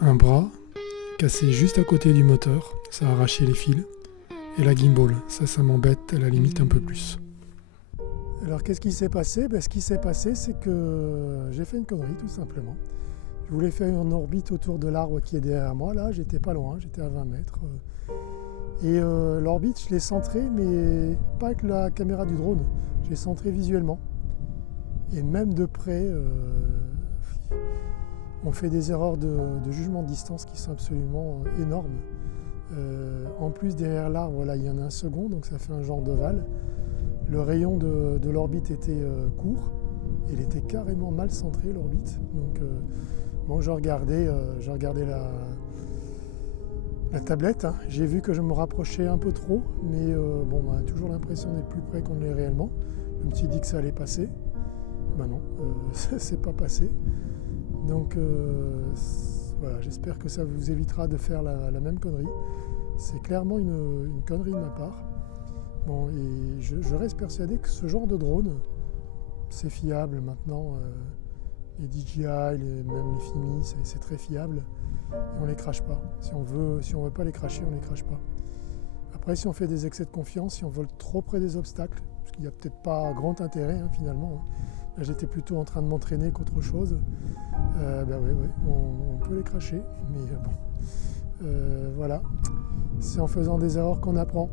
un bras cassé juste à côté du moteur, ça a arraché les fils, et la gimbal, ça m'embête à la limite un peu plus. Alors qu'est-ce qui s'est passé? Ce qui s'est passé, c'est que j'ai fait une connerie tout simplement. Je voulais faire une orbite autour de l'arbre qui est derrière moi, là j'étais pas loin, j'étais à 20 mètres. Et l'orbite, je l'ai centrée, mais pas avec la caméra du drone, je l'ai centrée visuellement. Et même de près, on fait des erreurs de jugement de distance qui sont absolument énormes. En plus, derrière l'arbre, là, il y en a un second, donc ça fait un genre d'ovale. Le rayon de l'orbite était court, et il était carrément mal centré, l'orbite. Donc, bon, je regardais la tablette, hein. J'ai vu que je me rapprochais un peu trop, mais bon, on a toujours l'impression d'être plus près qu'on ne l'est réellement. Je me suis dit que ça allait passer. Ben non, ça s'est pas passé. Donc voilà, j'espère que ça vous évitera de faire la même connerie. C'est clairement une connerie de ma part. Bon, et je reste persuadé que ce genre de drone, c'est fiable maintenant. Les DJI, même les FIMI, c'est très fiable. Et on ne les crache pas. Si on veut pas les cracher, on ne les crache pas. Après, si on fait des excès de confiance, si on vole trop près des obstacles, parce qu'il n'y a peut-être pas grand intérêt finalement. Là, j'étais plutôt en train de m'entraîner qu'autre chose. On peut les cracher, mais bon, voilà. C'est en faisant des erreurs qu'on apprend.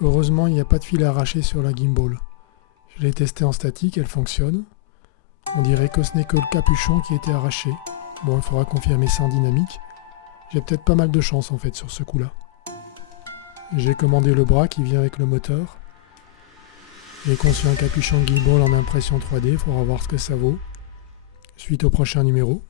Heureusement, il n'y a pas de fil à arracher sur la gimbal. Je l'ai testé en statique, elle fonctionne. On dirait que ce n'est que le capuchon qui a été arraché. Bon, il faudra confirmer ça en dynamique. J'ai peut-être pas mal de chance en fait sur ce coup-là. J'ai commandé le bras qui vient avec le moteur. J'ai conçu un capuchon gimbal en impression 3D, il faudra voir ce que ça vaut. Suite au prochain numéro.